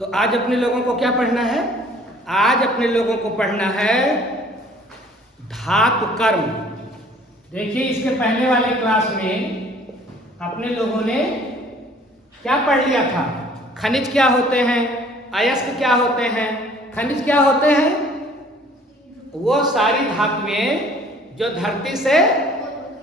तो आज अपने लोगों को क्या पढ़ना है? आज अपने लोगों को पढ़ना है धातु कर्म। देखिए इसके पहले वाले क्लास में अपने लोगों ने क्या पढ़ लिया था? खनिज क्या होते हैं, अयस्क क्या होते हैं, खनिज क्या होते हैं। वो सारी धातुएं जो धरती से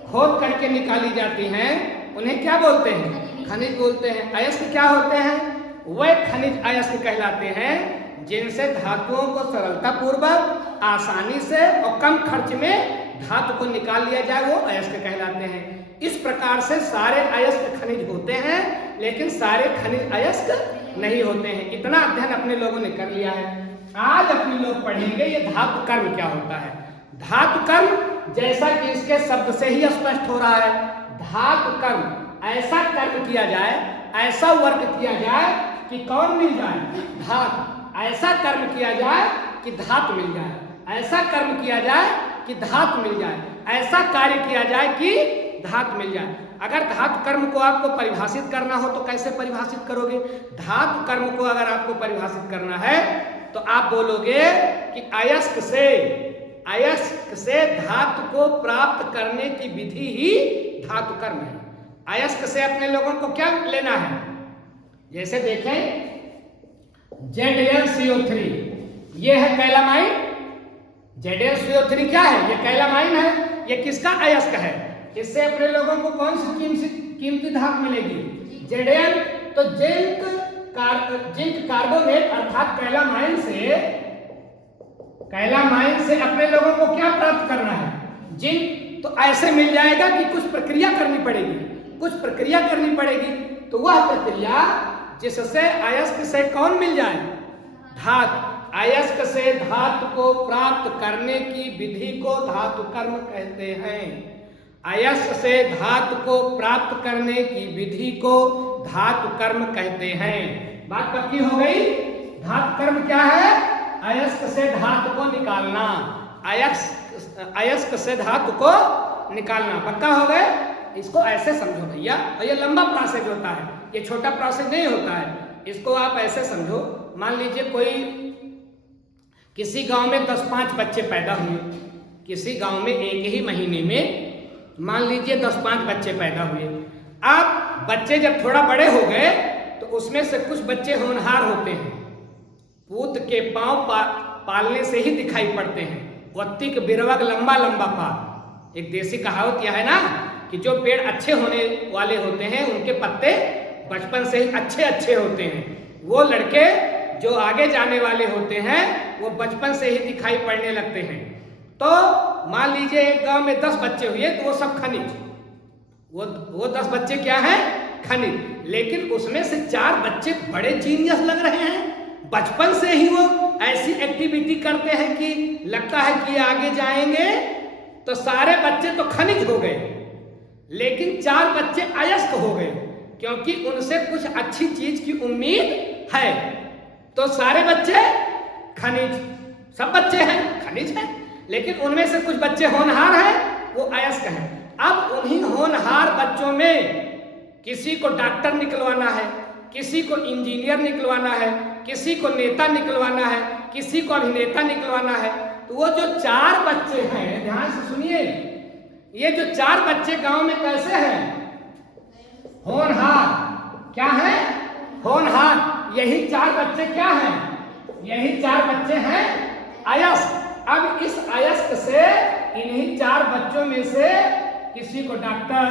खोद करके निकाली जाती हैं उन्हें क्या बोलते हैं? खनिज बोलते हैं। अयस्क क्या होते हैं? वह खनिज अयस्क कहलाते हैं जिनसे धातुओं को सरलता पूर्वक आसानी से और कम खर्च में धातु को निकाल लिया जाए, वो अयस्क कहलाते हैं। इस प्रकार से सारे अयस्क खनिज होते हैं लेकिन सारे खनिज अयस्क नहीं होते हैं। इतना अध्ययन अपने लोगों ने कर लिया है। आज अपने लोग पढ़ेंगे ये धातु कर्म क्या होता है। धातु कर्म जैसा कि इसके शब्द से ही स्पष्ट हो रहा है, धातु कर्म ऐसा कर्म किया जाए, ऐसा वर्क किया जाए कि कौन मिल जाए? धातु। ऐसा कर्म किया जाए कि धातु मिल जाए, ऐसा कर्म किया जाए कि धातु मिल जाए, ऐसा कार्य किया जाए कि धातु मिल जाए। अगर धातु कर्म को आपको परिभाषित करना हो तो कैसे परिभाषित करोगे? धातु कर्म को अगर आपको परिभाषित करना है तो आप बोलोगे कि अयस्क से धातु को प्राप्त करने की विधि ही धातु कर्म है। अयस्क से अपने लोगों को क्या लेना है? जैसे देखें ZnCO3 ये है कैलामाइन। ZnCO3 क्या है? ये कैलामाइन है। ये किसका अयस्क है? इससे अपने लोगों को कौन सी कीमती धातु मिलेगी? Zn। तो जिंक कार्बोनेट अर्थात कैलामाइन से अपने लोगों को क्या प्राप्त करना है? जिंक। तो ऐसे मिल जाएगा कि कुछ प्रक्रिया करनी पड़ेगी, तो वह प्रक्रिया जिससे अयस्क से कौन मिल जाए? धातु। अयस्क से धातु को प्राप्त करने की विधि को धातु कर्म कहते हैं। अयस्क से धातु को प्राप्त करने की विधि को धातु कर्म कहते हैं। बात पक्की हो गई? धातु कर्म क्या है? अयस्क से धातु को निकालना। अयस्क से धातु को निकालना। पक्का हो गए? इसको ऐसे समझो भैया, और ये लंबा प्रोसेस होता है, ये छोटा प्रोसेस नहीं होता है। इसको आप ऐसे समझो, मान लीजिए कोई किसी गांव में 10-5 बच्चे पैदा हुए, किसी गांव में एक ही महीने में मान लीजिए 10-5 बच्चे पैदा हुए। अब बच्चे जब थोड़ा बड़े हो गए तो उसमें से कुछ बच्चे होनहार होते हैं, पूत के पांव पालने से ही दिखाई पड़ते हैं। वत्तिक बिरवग लंबा लंबा पाल। एक देसी कहावत यह है ना कि जो पेड़ अच्छे होने वाले होते हैं उनके पत्ते बचपन से ही अच्छे होते हैं। वो लड़के जो आगे जाने वाले होते हैं वो बचपन से ही दिखाई पड़ने लगते हैं। तो मान लीजिए एक गांव में 10 बच्चे हुए तो वो सब खनिज, वो 10 बच्चे क्या हैं? खनिज। लेकिन उसमें से 4 बच्चे बड़े जीनियस लग रहे हैं, बचपन से ही वो ऐसी एक्टिविटी करते हैं कि लगता है कि आगे जाएंगे। तो सारे बच्चे तो खनिज हो गए लेकिन 4 बच्चे अयस्क हो गए क्योंकि उनसे कुछ अच्छी चीज की उम्मीद है। तो सारे बच्चे खनिज, सब बच्चे हैं खनिज हैं, लेकिन उनमें से कुछ बच्चे होनहार हैं, वो अयस्क हैं। अब उन्हीं होनहार बच्चों में किसी को डॉक्टर निकलवाना है, किसी को इंजीनियर निकलवाना है, किसी को नेता निकलवाना है, किसी को अभिनेता निकलवाना है। तो वो जो 4 बच्चे हैं, ध्यान से सुनिए, ये जो 4 बच्चे गांव में कैसे हैं? होनहार। क्या है? होनहार। यही 4 बच्चे क्या हैं? यही 4 बच्चे हैं अयस्क। अब इस अयस्क से इन्हीं 4 बच्चों में से किसी को डॉक्टर,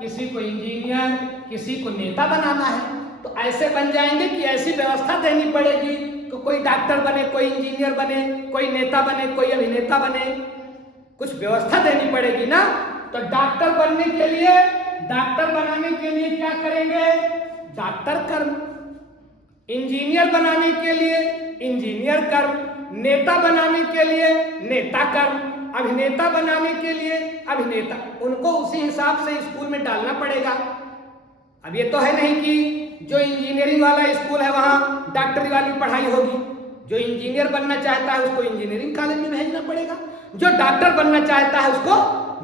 किसी को इंजीनियर, किसी को नेता बनाना है। तो ऐसे बन जाएंगे कि ऐसी व्यवस्था देनी पड़ेगी कि कोई डॉक्टर बने, कोई इंजीनियर बने, कोई नेता बने, कोई अभिनेता बने। कुछ व्यवस्था देनी पड़ेगी ना। तो डॉक्टर बनने के लिए, डॉक्टर बनाने के लिए क्या करेंगे? डॉक्टर कर्म। इंजीनियर बनाने के लिए इंजीनियर कर्म, नेता बनाने के लिए नेता कर्म, अभिनेता बनाने के लिए अभिनेता। उनको उसी हिसाब से स्कूल में डालना पड़ेगा। अब ये तो है नहीं कि जो इंजीनियरिंग वाला स्कूल है वहां डॉक्टरी वाली पढ़ाई होगी। जो इंजीनियर बनना चाहता है उसको इंजीनियरिंग कॉलेज में भेजना पड़ेगा, जो डॉक्टर बनना चाहता है उसको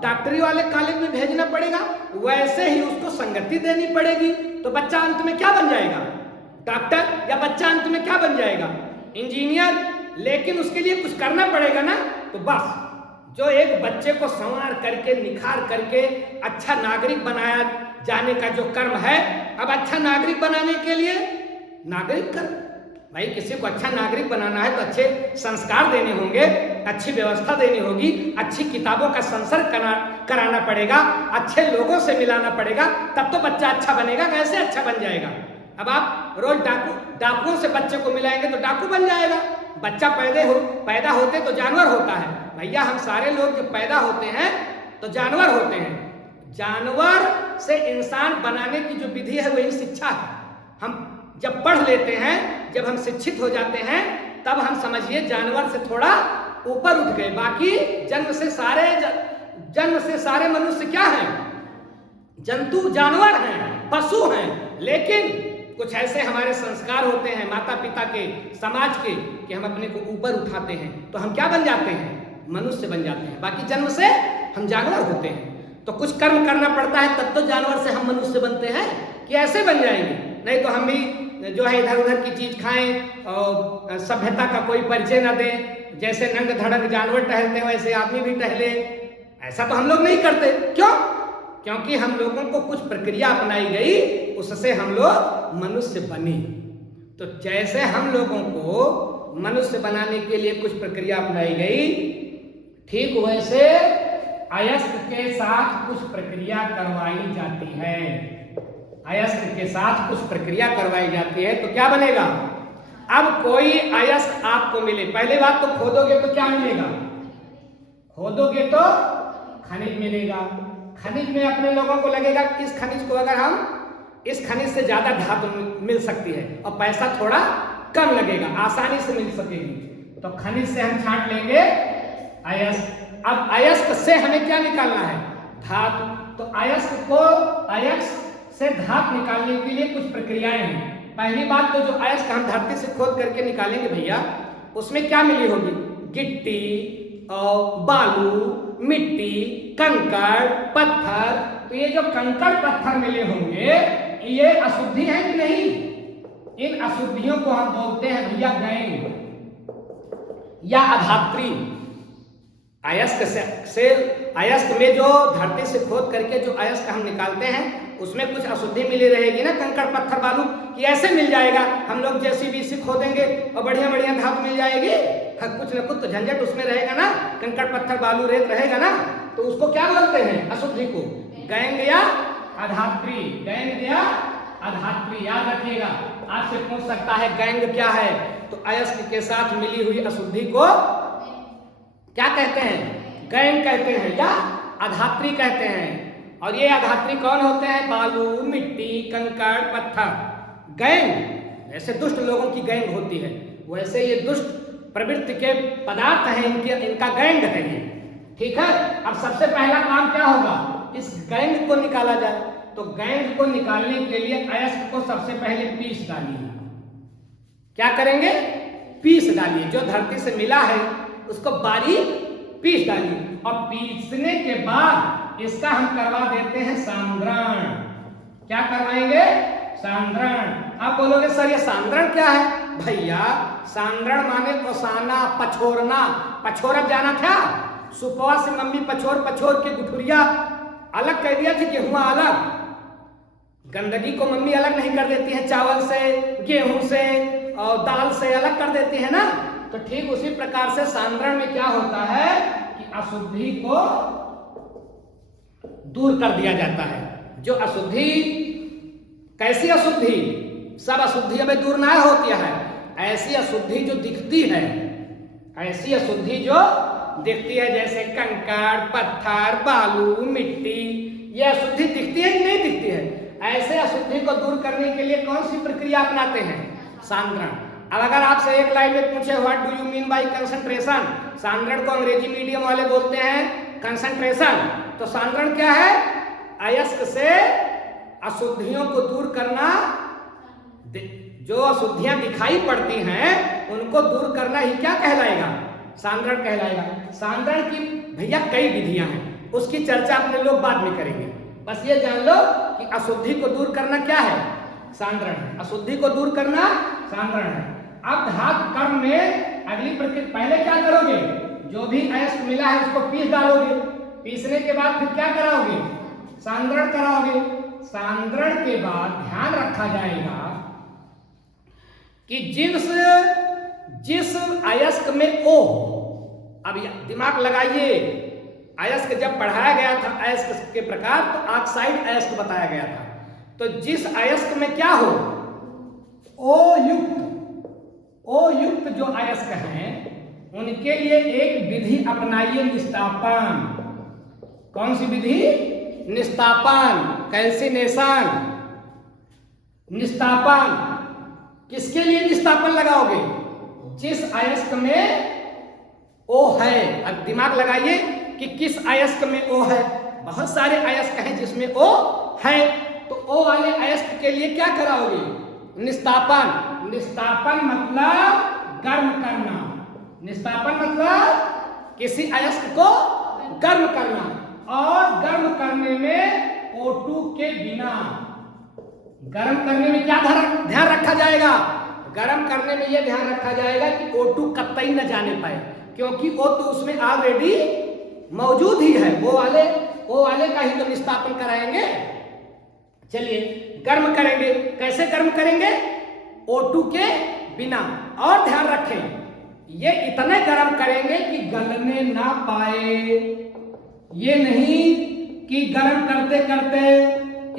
डॉक्टरी वाले कॉलेज में भेजना पड़ेगा। वैसे ही उसको संगति देनी पड़ेगी। तो बच्चा अंत में क्या बन जाएगा? डॉक्टर या बच्चा अंत में क्या बन जाएगा? इंजीनियर। लेकिन उसके लिए कुछ करना पड़ेगा ना। तो बस जो एक बच्चे को संवार करके निखार करके अच्छा नागरिक बनाया जाने का जो कर्म है, अब अच्छा नागरिक बनाने के लिए नागरिक कर्म, भाई किसी को अच्छा नागरिक बनाना है तो अच्छे संस्कार देने होंगे, अच्छी व्यवस्था देनी होगी, अच्छी किताबों का संसर्ग कराना पड़ेगा, अच्छे लोगों से मिलाना पड़ेगा, तब तो बच्चा अच्छा बनेगा। कैसे अच्छा बन जाएगा? अब आप रोज डाकुओं से बच्चे को मिलाएंगे तो डाकू बन जाएगा। बच्चा पैदा होते तो जानवर होता है। भैया हम सारे लोग जब पैदा होते हैं तो जानवर होते हैं। जानवर से इंसान बनाने की जो विधि है वही शिक्षा है। हम जब पढ़ लेते हैं, जब हम शिक्षित हो जाते हैं, तब हम समझिए जानवर से थोड़ा ऊपर उठ गए। बाकी जन्म से सारे मनुष्य क्या हैं? जंतु, जानवर हैं, पशु हैं। लेकिन कुछ ऐसे हमारे संस्कार होते हैं माता पिता के, समाज के, कि हम अपने को ऊपर उठाते हैं तो हम क्या बन जाते हैं? मनुष्य बन जाते हैं। बाकी जन्म से हम जानवर होते हैं। तो कुछ कर्म करना पड़ता है तब तो जानवर से हम मनुष्य बनते हैं कि ऐसे बन जाएंगे। नहीं तो हम भी जो है इधर उधर की चीज खाएं और सभ्यता का कोई परिचय न दें। जैसे नंग धड़ंग जानवर टहलते हैं वैसे आदमी भी टहले। ऐसा तो हम लोग नहीं करते। क्यों? क्योंकि हम लोगों को कुछ प्रक्रिया अपनाई गई, उससे हम लोग मनुष्य बने। तो जैसे हम लोगों को मनुष्य बनाने के लिए कुछ प्रक्रिया अपनाई गई, ठीक वैसे अयस्क के साथ कुछ प्रक्रिया करवाई जाती है। अयस्क के साथ कुछ प्रक्रिया करवाई जाती है तो क्या बनेगा? अब कोई अयस्क आपको मिले, पहले बात तो खोदोगे तो क्या मिलेगा? खोदोगे तो खनिज मिलेगा। खनिज में अपने लोगों को लगेगा कि इस खनिज को अगर हम इस खनिज से ज्यादा धातु मिल सकती है और पैसा थोड़ा कम लगेगा, आसानी से मिल सकेगी, तो खनिज से हम छांट लेंगे अयस्क। अब अयस्क से हमें क्या निकालना है? धातु। तो अयस्क से धातु निकालने के लिए कुछ प्रक्रियाएं हैं। पहली बात तो जो अयस्क हम धरती से खोद करके निकालेंगे भैया, उसमें क्या मिली होगी? गिट्टी और बालू, मिट्टी, कंकड़, पत्थर। तो ये जो कंकड़ पत्थर मिले होंगे ये अशुद्धि है कि नहीं? इन अशुद्धियों को हम बोलते हैं भैया गैंग या अधात्री। अयस्क में जो धरती से खोद करके जो अयस्क हम निकालते हैं उसमें कुछ अशुद्धि मिली रहेगी ना, कंकड़ पत्थर बालू, कि ऐसे मिल जाएगा। हम लोग जेसीबी से खोदेंगे और बढ़िया बढ़िया धातु मिल जाएगी। कुछ न कुछ तो झंझट उसमें रहेगा ना, कंकड़ पत्थर बालू रेत रहेगा ना। तो उसको क्या बोलते हैं? अशुद्धि को गैंग या अधात्री। गैंग या अधात्री याद रखिएगा। आपसे पूछ सकता है गैंग क्या है, तो अयस्क के साथ मिली हुई अशुद्धि को क्या कहते हैं? गैंग कहते हैं या अधात्री कहते हैं। और ये अधात्री कौन होते हैं? बालू, मिट्टी, कंकड़, पत्थर। गैंग ऐसे दुष्ट लोगों की गैंग होती है, वैसे ये दुष्ट प्रवृत्ति के पदार्थ हैं, इनका गैंग है ये। ठीक है। अब सबसे पहला काम क्या होगा? इस गैंग को निकाला जाए। तो गैंग को निकालने के लिए अयस्क को सबसे पहले पीस डालिए। क्या करेंगे? पीस डालिए। जो धरती से मिला है उसको बारीक पीस डालिए और पीसने के बाद इसका हम करवा देते हैं सांद्रण। क्या करवाएंगे? सांद्रण। आप बोलोगे सर ये सांद्रण क्या है? भैया सांद्रण माने ओसाना, पछोरना। पछोरब जाना था? सुपवा से मम्मी पछोर पछोर के गुठुरिया अलग कर दिया थी, गेहूं अलग। गंदगी को मम्मी अलग नहीं कर देती है, चावल से, गेहूं से और दाल से अलग कर देती है ना। तो ठीक उसी प्रकार से सांद्रण में क्या होता है कि अशुद्धि को दूर कर दिया जाता है। जो अशुद्धि, कैसी अशुद्धि? सब अशुद्धि में दूर ना होती है। ऐसी अशुद्धि जो दिखती है, ऐसी अशुद्धि जो दिखती है, जैसे कंकड़, पत्थर, बालू, मिट्टी, ये अशुद्धि दिखती है कि नहीं दिखती है? ऐसे अशुद्धि को दूर करने के लिए कौन सी प्रक्रिया अपनाते हैं? सांद्रण। अब अगर आपसे एक लाइन में पूछे what do you mean by concentration, सांद्रण को अंग्रेजी मीडियम वाले बोलते हैं कंसंट्रेशन। तो सांद्रण क्या है? अयस्क से अशुद्धियों को दूर करना। जो अशुद्धियां दिखाई पड़ती हैं उनको दूर करना ही क्या कहलाएगा? सांद्रण कहलाएगा। सांद्रण की भैया कई विधियां हैं, उसकी चर्चा अपने लोग बाद में करेंगे। बस ये जान लो कि अशुद्धि को दूर करना क्या है? सांद्रण है। अशुद्धि को दूर करना सांद्रण है। अब धातु कर्म में अगली प्रक्रिया, पहले क्या करोगे, जो भी अयस्क मिला है उसको पीस डालोगे, पीसने के बाद फिर क्या कराओगे, सांद्रण कराओगे। सांद्रण के बाद ध्यान रखा जाएगा कि जिस अयस्क में O, अब दिमाग लगाइए, अयस्क जब पढ़ाया गया था अयस्क के प्रकार तो ऑक्साइड अयस्क बताया गया था। तो जिस अयस्क में क्या हो, O युक्त जो अयस्क हैं उनके लिए एक विधि अपनाइए, निस्तापन। कौन सी विधि, निस्तापन, कैल्सिनेशन। निस्तापन किसके लिए निस्तापन लगाओगे, जिस अयस्क में O है। अब दिमाग लगाइए कि किस अयस्क में O है। बहुत सारे अयस्क हैं जिसमें O है, तो O वाले अयस्क के लिए क्या कराओगे, निस्तापन। निस्तापन मतलब गर्म करना। निस्तापन मतलब किसी अयस्क को गर्म करना, और गर्म करने में O2 के बिना। गर्म करने में क्या ध्यान रखा जाएगा, गर्म करने में यह ध्यान रखा जाएगा कि O2 कतई न जाने पाए, क्योंकि O तो उसमें ऑलरेडी मौजूद ही है। O वाले का ही तो निस्तापन कराएंगे। चलिए गर्म करेंगे, कैसे गर्म करेंगे, O2 के बिना। और ध्यान रखें, ये इतने गर्म करेंगे कि गलने ना पाए। ये नहीं कि गर्म करते करते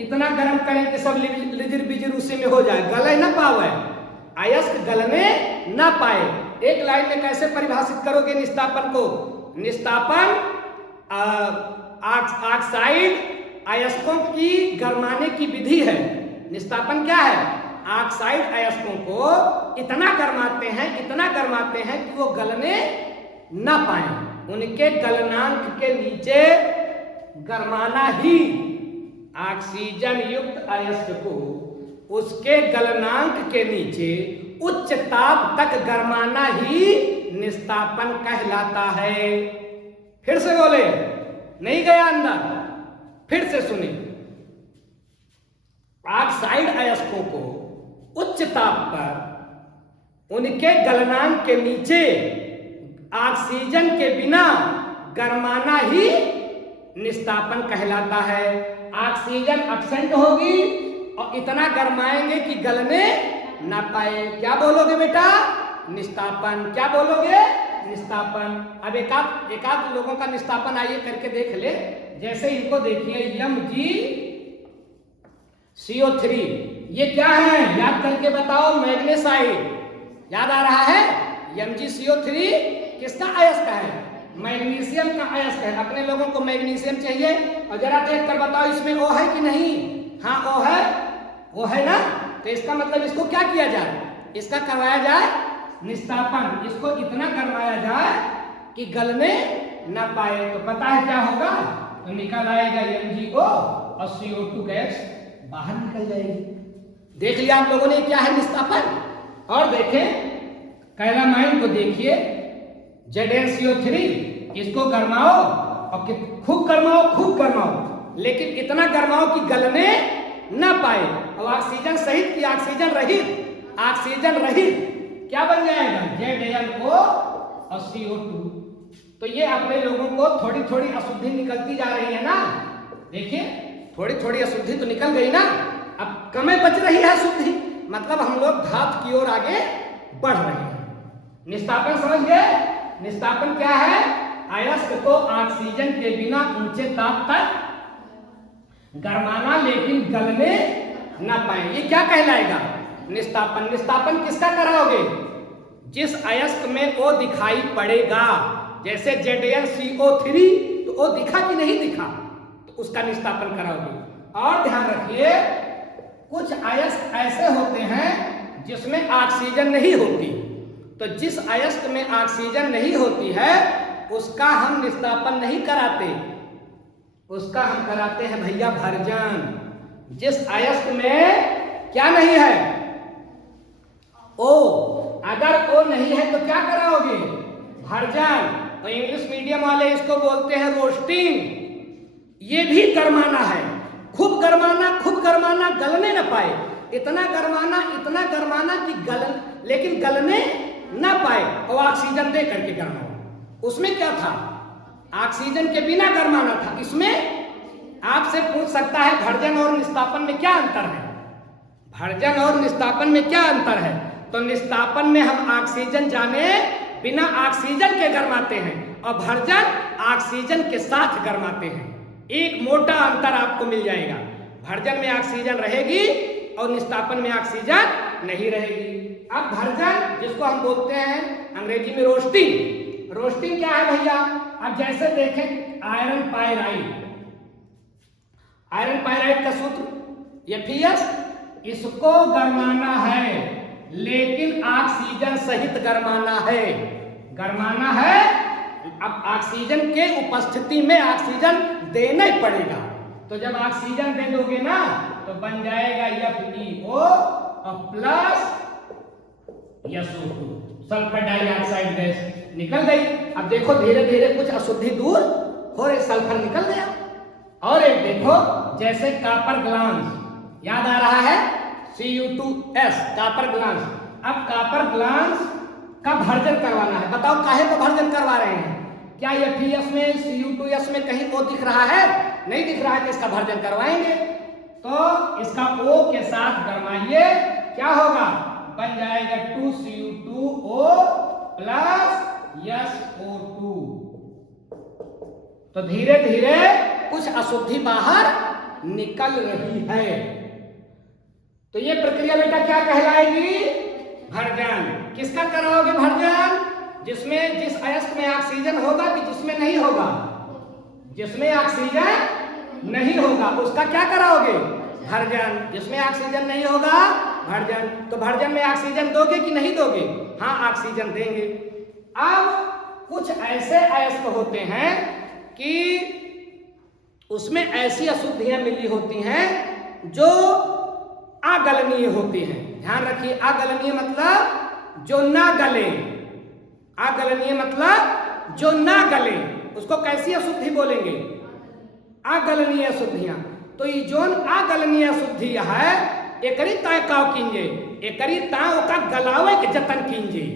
इतना गर्म करें कि सब लिजिर बिजिर उसी में हो जाए, गले ना पावे, अयस्क गलने ना पाए। एक लाइन में कैसे परिभाषित करोगे निस्तापन को, निस्तापन ऑक्साइड अयस्कों की गरमाने की विधि है। निस्तापन क्या है, ऑक्साइड अयस्कों को इतना गरमाते हैं कि वो गलने ना पाए। उनके गलनांक के नीचे गरमाना ही, ऑक्सीजन युक्त अयस्क को उसके गलनांक के नीचे उच्च ताप तक गरमाना ही निस्तापन कहलाता है। फिर से बोले, नहीं गया अंदर, फिर से सुने। ऑक्साइड अयस्कों को उच्च ताप पर उनके गलनांक के नीचे ऑक्सीजन के बिना गरमाना ही निस्तापन कहलाता है। ऑक्सीजन अब्सेंट होगी और इतना गरमाएंगे कि गलने ना पाए। क्या बोलोगे बेटा, निस्तापन। क्या बोलोगे, निस्तापन। अब एक आध लोगों का निस्तापन आइए करके देख ले। जैसे इनको देखिए, MgCO3, ये क्या है, याद करके बताओ, मैग्नेसाइड। याद आ रहा है, MgCO3 किसका अयस्क है, मैग्नीशियम का अयस्क है। अपने लोगों को मैग्नीशियम चाहिए, और जरा देख कर बताओ इसमें O है कि नहीं। हाँ O है ना। तो इसका मतलब इसको क्या किया जाए, इसका करवाया जाए निस्तापन। इसको इतना करवाया जाए कि गलने न पाए। तो पता है क्या होगा, तो निकल आएगा MgO और CO2 गैस बाहर निकल जाएगी। देख लिया आप लोगों ने क्या है निस्तापन। और देखें कैलामाइन को देखिए, ZnCO3, इसको गरमाओ और खूब गरमाओ, लेकिन इतना गरमाओ कि गलने न पाए। और ऑक्सीजन सहित की ऑक्सीजन रहित क्या बन जाएगा, ZnO और CO2। तो ये अपने लोगों को थोड़ी थोड़ी अशुद्धि निकलती जा रही है ना। देखिए थोड़ी थोड़ी अशुद्धि तो निकल गई ना, अब कमे बच रही है अशुद्धि, मतलब हम लोग धातु की ओर आगे बढ़ रहे हैं। निस्तापन समझ गए। निस्तापन क्या है, अयस्क को ऑक्सीजन के बिना ऊंचे ताप तक गरमाना लेकिन गलने न पाए। ये क्या कहलाएगा, निस्तापन। निस्तापन किसका कराओगे, जिस अयस्क में O दिखाई पड़ेगा। जैसे ZnCO3, तो O दिखा कि नहीं दिखा, तो उसका निस्तापन कराओगे। और ध्यान रखिए, कुछ अयस्क ऐसे होते हैं जिसमें ऑक्सीजन नहीं होती। तो जिस अयस्क में ऑक्सीजन नहीं होती है उसका हम निस्तापन नहीं कराते, उसका हम कराते हैं भैया भर्जन। जिस अयस्क में क्या नहीं है, O, अगर O नहीं है तो क्या कराओगे, भर्जन। और इंग्लिश मीडियम वाले इसको बोलते हैं रोस्टिंग। ये भी गरमाना है, खूब गरमाना, गलने न पाए। इतना गरमाना कि लेकिन गलने ना पाए और ऑक्सीजन दे करके गरमाओ। उसमें क्या था? ऑक्सीजन के बिना गरमाना था। इसमें आपसे पूछ सकता है भर्जन और निस्तापन में क्या अंतर है? भर्जन और निस्तापन में क्या अंतर है? तो निस्तापन में हम ऑक्सीजन जाने बिना ऑक्सीजन के गरमाते हैं और भर्जन ऑक्सीजन के साथ गरमाते हैं। एक मोटा अंतर आपको मिल जाएगा। भर्जन में ऑक्सीजन रहेगी और निस्तापन में ऑक्सीजन नहीं रहेगी। अब भर्जन जिसको हम बोलते हैं अंग्रेजी में रोस्टिंग। रोस्टिंग क्या है भैया? अब जैसे देखें आयरन पायराइड का सूत्र Fe(S), इसको गरमाना है लेकिन ऑक्सीजन सहित गरमाना है। अब ऑक्सीजन के उपस्थिति में ऑक्सीजन देना ही पड़ेगा। तो जब ऑक्सीजन दे दोगे ना तो बन जाएगा FeO plus SO2, sulphur dioxide gas निकल गई। अब देखो धीरे धीरे कुछ अशुद्धि दूर हो रही, सल्फर निकल गया। और एक देखो जैसे कॉपर ग्लास, याद आ रहा है Cu2S कॉपर ग्लास। अब कॉपर ग्लास का भर्जन करवाना है। बताओ काहे को भर्जन करवा रहे हैं? क्या Fe(S) में Cu2S में कहीं O दिख रहा है? नहीं दिख रहा है। तो इसका भर्जन करवाएंगे तो इसका O के साथ गरमाइए, क्या होगा? बन जाएगा 2Cu2O प्लस SO2। तो धीरे धीरे कुछ अशुद्धि बाहर निकल रही है। तो ये प्रक्रिया बेटा क्या कहलाएगी? भर्जन। किसका कराओगे भर्जन? जिस अयस्क में ऑक्सीजन होगा कि जिसमें नहीं होगा? जिसमें ऑक्सीजन नहीं होगा उसका क्या कराओगे? भर्जन। जिसमें ऑक्सीजन नहीं होगा भर्जन। तो भर्जन में ऑक्सीजन दोगे कि नहीं दोगे? हाँ, ऑक्सीजन देंगे। अब कुछ ऐसे अयस्क होते हैं कि उसमें ऐसी अशुद्धियां मिली होती हैं जो अगलनीय होती हैं। ध्यान रखिए, अगलनीय मतलब जो ना गले। अगलनीय मतलब जो ना गले, उसको कैसी अशुद्धि बोलेंगे? अगलनीय अशुद्धियां। तो ये जो अगलनीय अशुद्धि है एकरी तय काव कीजिए, एकरी ताव का गलावे के जतन कीजिए।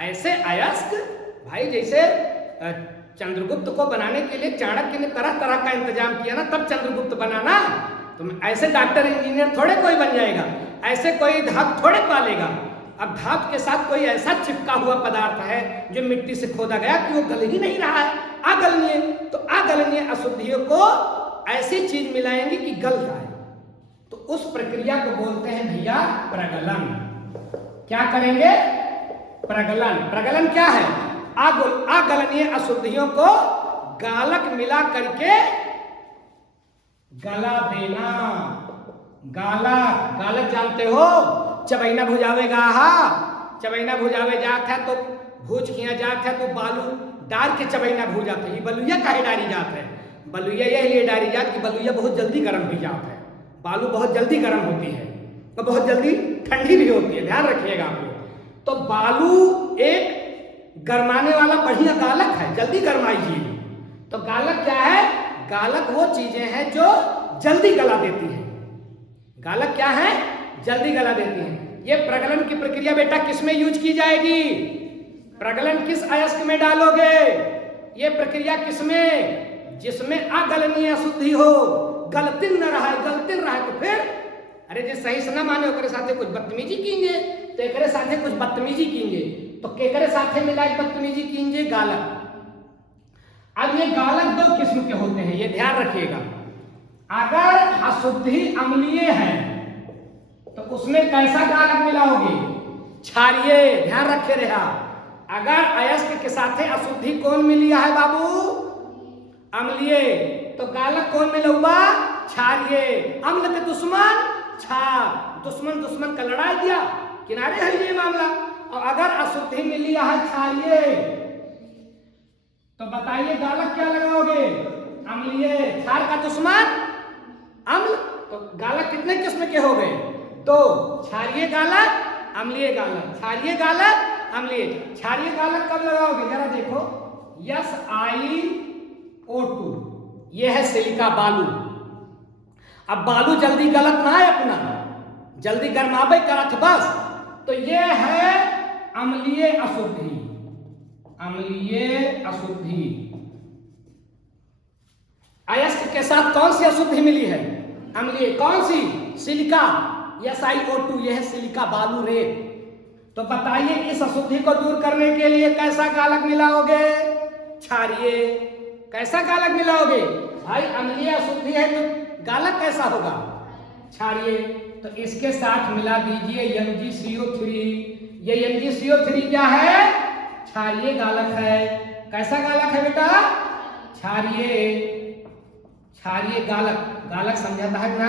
ऐसे अयस्क भाई जैसे चंद्रगुप्त को बनाने के लिए चाणक्य ने तरह तरह का इंतजाम किया ना, तब चंद्रगुप्त बना ना। तो ऐसे डॉक्टर इंजीनियर थोड़े कोई बन जाएगा, ऐसे कोई धातु थोड़े पालेगा। अब धातु के साथ कोई ऐसा चिपका हुआ पदार्थ है जो मिट्टी से खोदा गया कि वो गल ही नहीं रहा है, अगलनीय। तो अगलनीय अशुद्धियों को ऐसी चीज मिलाएंगे कि गल जाए। तो उस प्रक्रिया को बोलते हैं भैया प्रगलन। क्या करेंगे? प्रगलन। प्रगलन क्या है? अगलनीय अशुद्धियों को गालक मिला करके गला देना। गालक जानते हो? चबैना भुजावेगा। चबैना भुजावे जात है तो भूज खिया जात है तो बालू डाल के चबैना भूजात है। ये बलुइया काहे डारी जात है? बलुइया इसलिए डारी जात कि बलुइया बहुत जल्दी गर्म भी जात है। बालू बहुत जल्दी गर्म होती है तो बहुत जल्दी ठंडी भी होती है, ध्यान रखिएगा आप लोग। तो बालू एक गरमाने वाला बढ़िया गालक है, जल्दी गरमाइए। तो गालक क्या है? गालक वो चीजें हैं जो जल्दी गला देती हैं। गालक क्या है? जल्दी गला देती हैं। ये प्रगलन की प्रक्रिया बेटा किस में यूज की जाएगी? प्रगलन किस अयस्क में डालोगे? ये प्रक्रिया किस में? जिसमें अगलनीय अशुद्धि हो, गलतिन न रहा है तो फिर अरे जे सही से न माने ओकरे साथे कुछ बदतमीजी कीजिए, तो एकरे साथे कुछ बदतमीजी कीजिए। तो केकरे साथे मिलाई बदतमीजी कीजिए? गालक। अब ये गालक दो किस्म के होते हैं, ये ध्यान रखिएगा। अगर अशुद्धि अम्लीय है तो उसमें कैसा गालक मिलाओगे? क्षारीय। ध्यान रखे रहा, अगर अयस्क के साथे अशुद्धि कौन मिलिया है बाबू? अम्लीय। तो गालक कौन मिलौबा? क्षारीय। अम्ल के दुश्मन क्षार। दुश्मन का लड़ाई दिया, किनारे है ये मामला। और अगर अशुद्धि मिली है क्षारीय तो बताइए गालक क्या लगाओगे? अम्लीय। क्षार का दुश्मन अम्ल। तो गालक कितने किस्म के हो गए? दो, क्षारीय गालक, अम्लीय गालक। क्षारीय गालक, अम्लीय। क्षारीय गालक कब लगाओगे? जरा देखो, SiO2, यह है सिलिका बालू। अब बालू जल्दी गलत ना है अपना, जल्दी गर्माबे करत बस। तो ये है अम्लीय अशुद्धि, अम्लीय अशुद्धि। अयस्क के साथ कौन सी अशुद्धि मिली है? अम्लीय। कौन सी? सिलिका, SiO2, यह है सिलिका, बालू, रेत। तो बताइए इस अशुद्धि को दूर करने के लिए कैसा गालक मिलाओगे? क्षारीय। कैसा गालक मिलाओगे? भाई अम्लीय अशुद्धि है तो गालक कैसा होगा? क्षारीय। तो इसके साथ मिला दीजिए MgCO3। ये MgCO3 क्या है? क्षारीय गालक है। कैसा गालक है बेटा? क्षारीय। क्षारीय गालक। गालक समझाता है ना?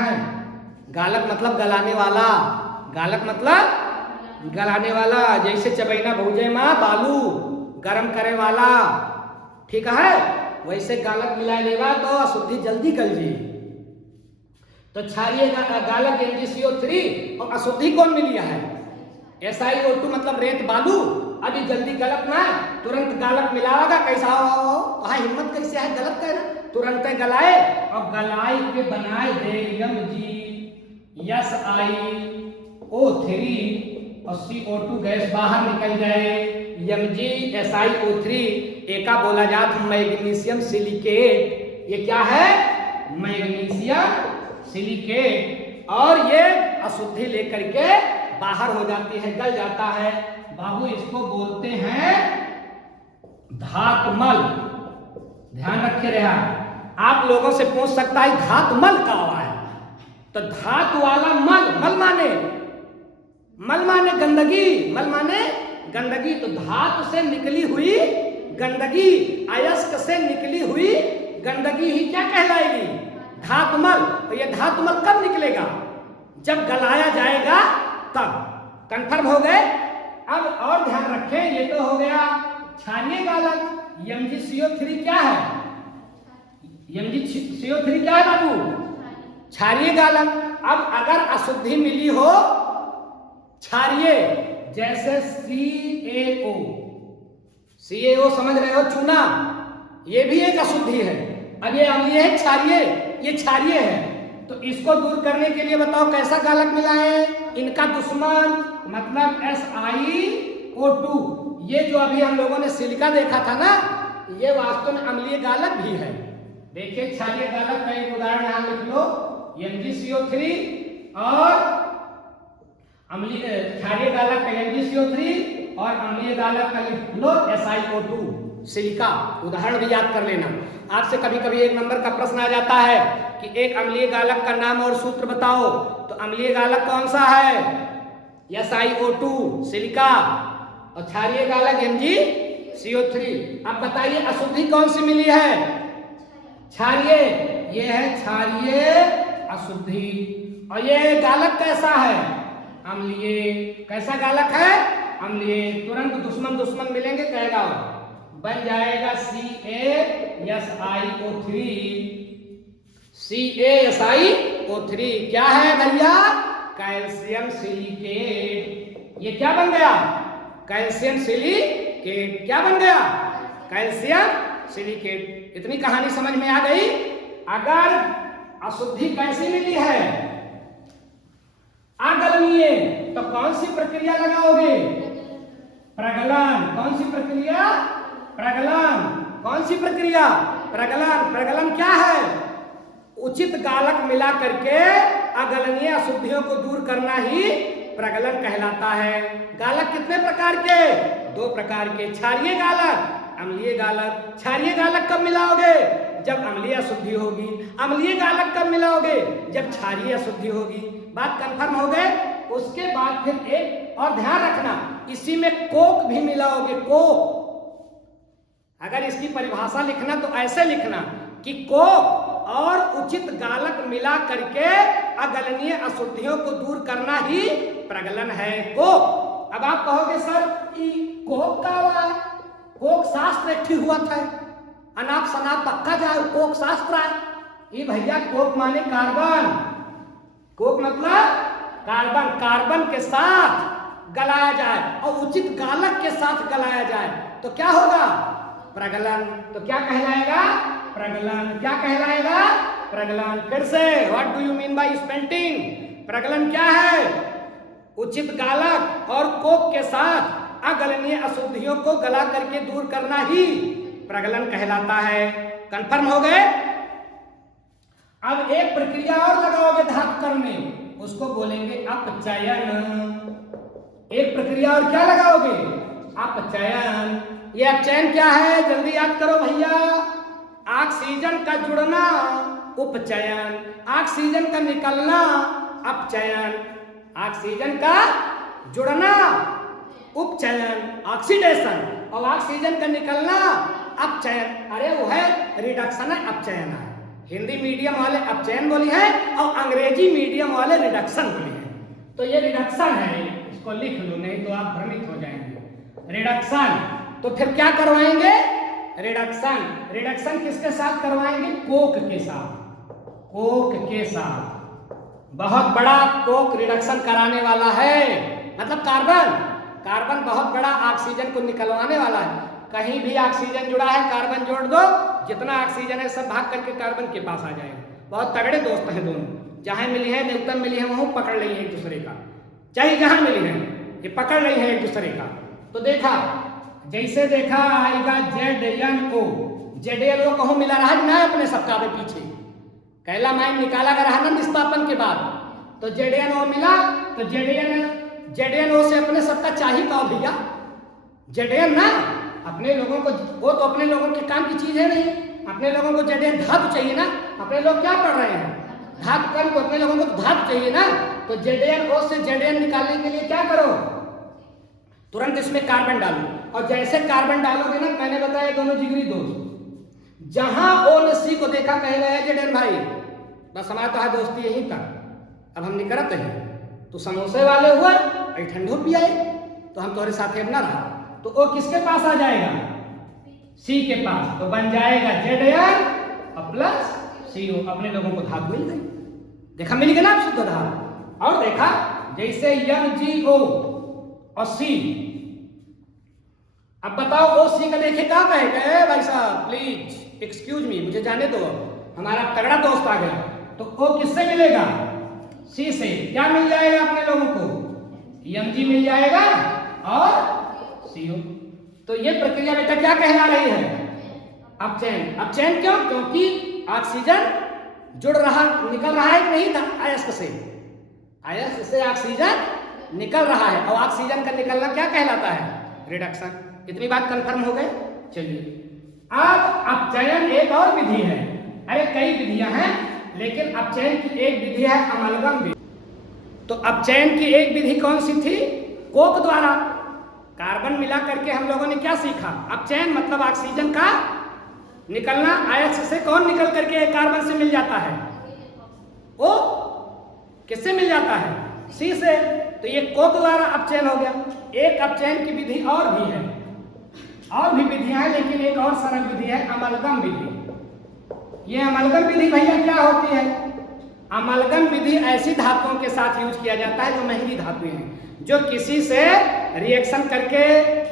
गालक मतलब गलाने वाला, गालक मतलब गलाने वाला। जैसे चबैना भूजे माँ बालू गरम करे वाला, ठीक है? वैसे गालक मिला लेगा तो अशुद्धि जल्दी गल जी। तो क्षारीय गालक MgCO3 और अशुद्धि कौन मिली है? SiO2 मतलब रेत, बालू। अभी जल्दी गलत ना, तुरंत गालक मिलाओगा कैसा हो? वहां हिम्मत कैसे है गलत कहना? तुरंत गलाए और गलाई के बनाए दे MgSiO3 और CO2 गैस बाहर निकल जाए। MgSiO3 एका बोला जात मैग्नीशियम सिलिकेट। ये क्या है? Magnesium silicate. और ये अशुद्धि लेकर के बाहर हो जाती है, गल जाता है। बाबू इसको बोलते हैं धातुमल। ध्यान रखे रहा। आप लोगों से पूछ सकता है धातुमल का हुआ है? तो धातु वाला मल, मल माने, मल माने गंदगी, मल माने गंदगी। तो धातु से निकली हुई गंदगी, अयस्क से निकली हुई गंदगी ही क्या कहलाएगी? धातुमल। तो ये धातुमल कब निकलेगा? जब गलाया जाएगा तब। कंफर्म हो गए? अब और ध्यान रखें, ये तो हो गया क्षारीय गालक। MgCO3 क्या है? MgCO3 क्या है बाबू? क्षारीय गालक। अब अगर अशुद्धि मिली हो क्षारीय, जैसे CaO, CaO समझ रहे हो, चूना, ये भी एक अशुद्धि है। अब ये अम्लीय है, क्षारीय, ये क्षारीय है। तो इसको दूर करने के लिए बताओ कैसा गालक मिला है? इनका दुश्मन मतलब SiO2। ये जो अभी हम लोगों ने सिलिका देखा था ना, ये वास्तव में अम्लीय गालक भी है। देखिए क्षारीय गालक का एक उदाहरण यहां लिख लो, MgCO3 और अम्लीय क्षारीय गालक का MgCO3 और अम्लीय गालक का लिख लो SiO2, सिलिका। उदाहरण भी याद कर लेना। आपसे कभी कभी एक नंबर का प्रश्न आ जाता है कि एक अम्लीय गालक का नाम और सूत्र बताओ। तो अम्लीय गालक कौन सा है? SiO2, सिलिका, और क्षारीय गालक MgCO3। अब बताइए अशुद्धि कौन सी मिली है? क्षारीय। ये है क्षारीय अशुद्धि। और ये गालक कैसा है? अम्लीय। कैसा गालक है? अम्लीय। तुरंत दुश्मन दुश्मन मिलेंगे कहेगा, बन जाएगा CaSiO3। CaSiO3 क्या है भैया? Calcium silicate. ये क्या बन गया? Calcium silicate. क्या बन गया? Calcium silicate. इतनी कहानी समझ में आ गई? अगर अशुद्धि कैसी मिली है? अगलनीय, तो कौन सी प्रक्रिया लगाओगे? प्रगलन। कौन सी प्रक्रिया? प्रगलन। कौन सी प्रक्रिया? प्रगलन। प्रगलन क्या है? उचित गालक मिला करके अगलनीय अशुद्धियों को दूर करना ही प्रगलन कहलाता है। गालक कितने प्रकार के? 2 प्रकार के, क्षारीय गालक, अम्लीय गालक। क्षारीय गालक कब मिलाओगे? जब अम्लीय अशुद्धि होगी। अम्लीय गालक कब मिलाओगे? जब क्षारीय अशुद्धि होगी। बात कंफर्म हो गए? उसके बाद फिर एक और ध्यान रखना, इसी में कोक भी मिलाओगे। कोक, अगर इसकी परिभाषा लिखना तो ऐसे लिखना कि कोक और उचित गालक मिला करके अगलनीय अशुद्धियों को दूर करना ही प्रगलन है। कोक। अब आप कहोगे सर कोक का हुआ है? कोक शास्त्र एक हुआ था, अनाप शनाप पक्का जाए कोक शास्त्र है। ये भैया कोक माने कार्बन। कोक मतलब कार्बन। कार्बन के साथ गलाया जाए और उचित गालक के साथ गलाया जाए तो क्या होगा? प्रगलन। तो क्या कहलाएगा? प्रगलन। क्या कहलाएगा? प्रगलन। फिर से, what do you mean by smelting? प्रगलन क्या है? उचित गालक और कोक के साथ अगलनीय अशुद्धियों को गला करके दूर करना ही प्रगलन कहलाता है। कंफर्म हो गए? अब एक प्रक्रिया और लगाओगे धातु करने, उसको बोलेंगे अपचयन। एक प्रक्रिया और क्या लगाओगे? अपचयन। ये अपचयन क्या है? जल्दी याद करो भैया। ऑक्सीजन का जुड़ना उपचयन, ऑक्सीजन का निकलना अपचयन, ऑक्सीजन का जुड़ना उपचयन ऑक्सीडेशन, और ऑक्सीजन का निकलना अपचयन। अरे वो है रिडक्शन है, अपचयन है। हिंदी मीडियम वाले अपचयन बोली है और अंग्रेजी मीडियम वाले रिडक्शन बोली है। तो ये रिडक्शन है, इसको लिख लो नहीं तो आप भ्रमित हो जाएंगे। रिडक्शन। तो फिर क्या करवाएंगे? रिडक्शन। रिडक्शन किसके साथ करवाएंगे? कोक के साथ। कोक के साथ। बहुत बड़ा कोक रिडक्शन कराने वाला है, मतलब कार्बन। कार्बन बहुत बड़ा ऑक्सीजन को निकलवाने वाला है। कहीं भी ऑक्सीजन जुड़ा है, कार्बन जोड़ दो, जितना ऑक्सीजन है सब भाग करके कार्बन के पास आ जाएगा। बहुत तगड़े दोस्त हैं दोनों, जहां मिली है न्यूटन मिली है वहां पकड़ रही है एक दूसरे का, चाहे जहां मिली है ये पकड़ रही है एक दूसरे का। तो देखा, जैसे देखा आएगा ZnO। ZnO कहूं मिला रहा है ना अपने सबका पीछे, कैला माइन निकाला गया रहा ना निस्तापन के बाद, तो ZnO मिला। तो ZnO से अपने सबका चाहिए का भैया Zn ना, अपने लोगों को, वो तो अपने लोगों के काम की चीज है नहीं, अपने लोगों को Zn धातु चाहिए ना। अपने लोग क्या पढ़ रहे हैं? धातु कर्म, को अपने लोगों को धातु चाहिए ना। तो ZnO से Zn निकालने के लिए क्या करो? तुरंत इसमें कार्बन डालो, और जैसे कार्बन डालोगे ना, मैंने बताया दोनों जिगरी दोस्त, जहां O ने C को देखा कहेगा Zn भाई बस हमारा तो है दोस्ती यहीं तक, अब हम निकलते हैं। तो समोसे वाले हुए ठंडो पियाए, तो हम तुम्हारे साथ अब ना रहा, तो O किसके पास आ जाएगा? C के पास। तो बन जाएगा Zn प्लस CO। अपने लोगों को धातु मिल गई। देखा मिल गया ना शुद्ध धातु। और देखा जैसे MgO और C। अब बताओ OC का देखे क्या कहेगा? भाई साहब प्लीज एक्सक्यूज मी, मुझे जाने दो, हमारा तगड़ा दोस्त आ गया। तो O किससे मिलेगा? C से। क्या मिल जाएगा अपने लोगों को? Mg मिल जाएगा और CO। तो ये प्रक्रिया बेटा क्या कहला रही है? अपचयन। अपचयन क्यों? क्योंकि ऑक्सीजन जुड़ रहा, निकल रहा है कि नहीं था अयस्क से, अयस्क से ऑक्सीजन निकल रहा है, और ऑक्सीजन का निकलना क्या कहलाता है? रिडक्शन। इतनी बात कंफर्म हो गए? चलिए अब अपचयन एक और विधि है। अरे कई विधियां हैं, लेकिन अपचयन की एक विधि है अमलगम विधि। तो अपचयन की एक विधि कौन सी थी? कोक द्वारा कार्बन मिला करके हम लोगों ने क्या सीखा? अपचयन मतलब ऑक्सीजन का निकलना। अयस्क से कौन निकल करके कार्बन से मिल जाता है? ओ किससे मिल जाता है? C से। तो ये कोक द्वारा अपचयन हो गया। एक अपचयन की विधि और भी है, और भी विधियां हैं, लेकिन एक और सरल विधि है अमलगम विधि। ये अमलगम विधि भैया क्या होती है? अमलगम विधि ऐसी धातुओं के साथ यूज किया जाता है जो महंगी धातुएं हैं, जो किसी से रिएक्शन करके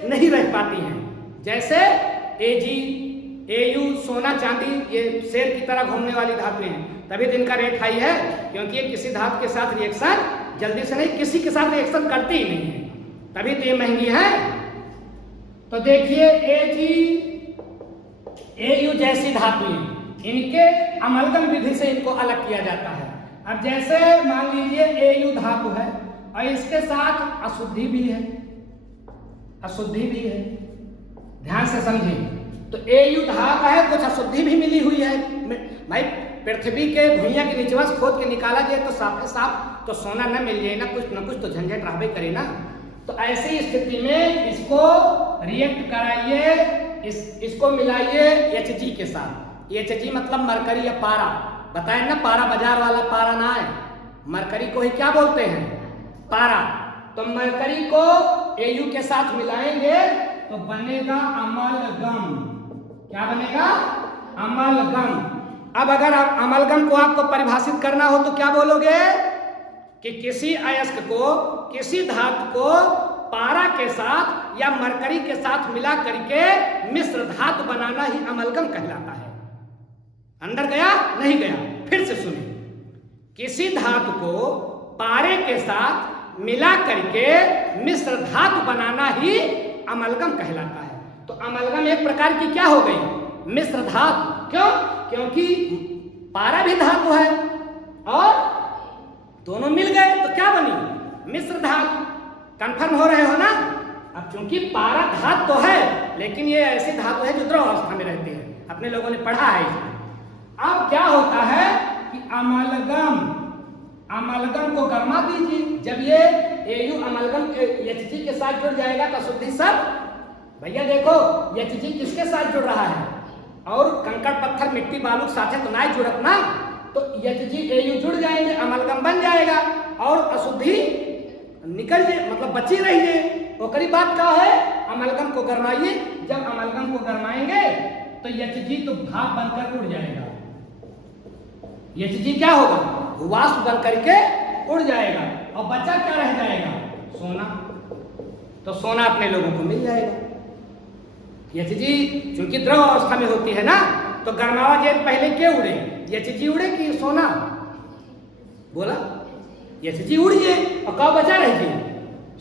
नहीं रह पाती हैं, जैसे Ag, Au, सोना चांदी, ये शेर की तरह घूमने वाली धातुएं हैं। तभी तो इनका रेट हाई है, क्योंकि ये किसी धातु के साथ रिएक्शन जल्दी से नहीं, किसी के साथ रिएक्शन करती ही नहीं है, तभी तो ये महंगी है। तो देखिए Ag, Au जैसी धातुएं, इनके अमलगम विधि से इनको अलग किया जाता है। अब जैसे मान लीजिए Au धातु है और इसके साथ अशुद्धि भी है, अशुद्धि भी है, ध्यान से समझिए। तो Au धातु है, कुछ अशुद्धि भी मिली हुई है भाई। पृथ्वी के भुइया के नीचवा से खोद के निकाला जाए तो साफ साफ तो सोना न मिल जाए ना, कुछ न कुछ तो झंझट रहबे करे ना। तो ऐसी स्थिति में इसको रिएक्ट कराइए, इसको मिलाइए Hg के साथ। Hg मतलब मरकरी या पारा, बताए ना, पारा बाजार वाला पारा ना है, मरकरी को ही क्या बोलते हैं? पारा। तो मरकरी को Au के साथ मिलाएंगे तो बनेगा अमलगम। क्या बनेगा? अमलगम। अब अगर आप अमलगम को आपको परिभाषित करना हो तो क्या बोलोगे? कि किसी अयस्क को, किसी धातु को पारा के साथ या मरकरी के साथ मिला करके मिश्र धातु बनाना ही अमलगम कहलाता है। अंदर गया? नहीं गया? फिर से सुनिए। किसी धातु को पारे के साथ मिला करके मिश्र धातु बनाना ही अमलगम कहलाता है। तो अमलगम एक प्रकार की क्या हो गई? मिश्र धातु। क्यों? क्योंकि पारा भी धातु है और दोनों मिल गए तो क्या बनी? मिश्र धातु। कंफर्म हो रहे हो ना? अब चूंकि पारा धातु तो है, लेकिन ये ऐसी धातु है जो द्रव अवस्था में रहती है, अपने लोगों ने पढ़ा है। अब क्या होता है कि अमलगम को गरमा दीजिए। जब ये एयू अमलगम एचजी के साथ जुड़ जाएगा तो शुद्धि सब, भैया देखो एचजी किसके साथ जुड़ रहा है? और कंकड़ पत्थर मिट्टी बालू साथे तो ना जुड़त ना, तो एचजी एयू जुड़ जाएंगे, अमलगम बन जाएगा और अशुद्धि निकल जाए, मतलब बची रही है। ओकरी बात क्या है? अमलगम को गरमाइए। जब अमलगम को गरमाएंगे तो एचजी तो भाप बनकर उड़ जाएगा। एचजी क्या होगा? वाष्प बन करके उड़ जाएगा और बचा क्या रह जाएगा? सोना। तो सोना अपने लोगों को मिल जाएगा। एचजी चूंकि द्रव अवस्था में होती है ना, तो गरमावा जेल पहले क्या उड़े? एचजी उड़े कि सोना? बोला एचजी उड़िए और क्या बचा रहिए?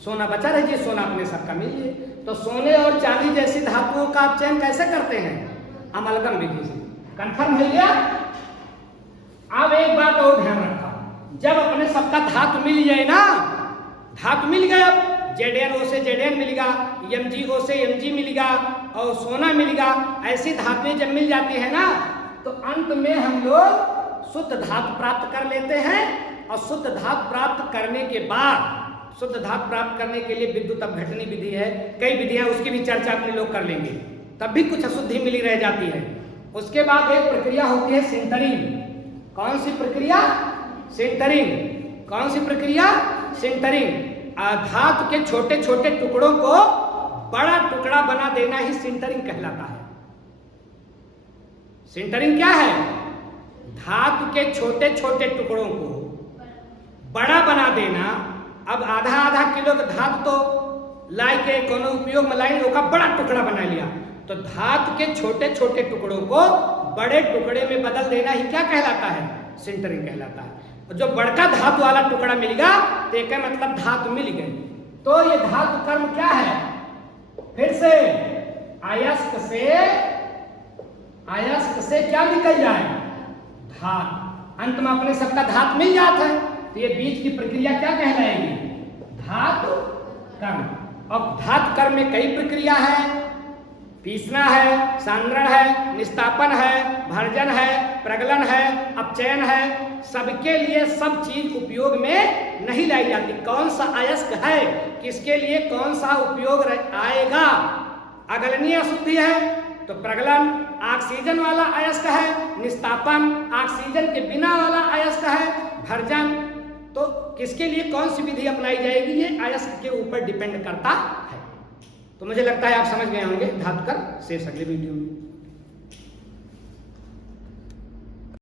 सोना बचा रहिए। सोना अपने सबका मिलिए। तो सोने और चांदी जैसी धातुओं का आप चयन कैसे करते हैं? अमलगम विधि से। कंफर्म हो गया? अब एक बात और ध्यान रखा, जब अपने सबका धातु मिल जाए ना, धातु मिल गया, अब जेडेन से जेडेन मिलेगा, एमजी से एमजी मिलेगा और सोना मिलेगा। ऐसी धातुएं जब मिल जाती है ना, तो अंत में हम लोग शुद्ध धातु प्राप्त कर लेते हैं। और शुद्ध धातु प्राप्त करने के बाद, शुद्ध धातु प्राप्त करने के लिए विद्युत अपघटनी विधि है, कई विधियां, उसकी भी चर्चा अपने लोग कर लेंगे। तब भी कुछ अशुद्धि मिली रह जाती है। उसके बाद एक प्रक्रिया होती है सिंटरिंग। कौन सी प्रक्रिया? सिंटरिंग। कौन सी प्रक्रिया? सिंटरिंग। धातु के छोटे छोटे टुकड़ों को बड़ा टुकड़ा बना देना ही सिंटरिंग कहलाता है। सिंटरिंग क्या है? धातु के छोटे छोटे टुकड़ों को बड़ा बना देना। अब आधा आधा किलो का धातु तो लाई के कोनो उपयोग में लाई, ओका बड़ा टुकड़ा बना लिया, तो धातु के छोटे छोटे टुकड़ों को बड़े टुकड़े में बदल देना ही क्या कहलाता है? सिंटरिंग कहलाता है। और जो बड़का धातु वाला टुकड़ा मिलेगा तो एक मतलब धातु मिल गई। तो ये धातु कर्म क्या है? फिर से अयस्क से क्या निकल जाए? धातु। अंत में अपने सबका धातु मिल जाता है, तो ये बीच की प्रक्रिया क्या कहलाएगी? धातु कर्म। अब धातु कर्म में कई प्रक्रिया है। पीसना है, सांद्रण है, निस्तापन है, भर्जन है, प्रगलन है, अपचयन है। सबके लिए सब चीज उपयोग में नहीं लाई जाती। कौन सा अयस्क है, किसके लिए कौन सा उपयोग आएगा? अगलनीय अशुद्धि है तो प्रगलन ऑक्सीजन वाला अयस्क है, निस्तापन ऑक्सीजन के बिना वाला अयस्क है, भर्जन तो किसके लिए कौन सी विधि अपनाई जाएगी, ये अयस्क के ऊपर डिपेंड करता है। तो मुझे लगता है आप समझ गए होंगे। धातु कर्म शेष अगले वीडियो में।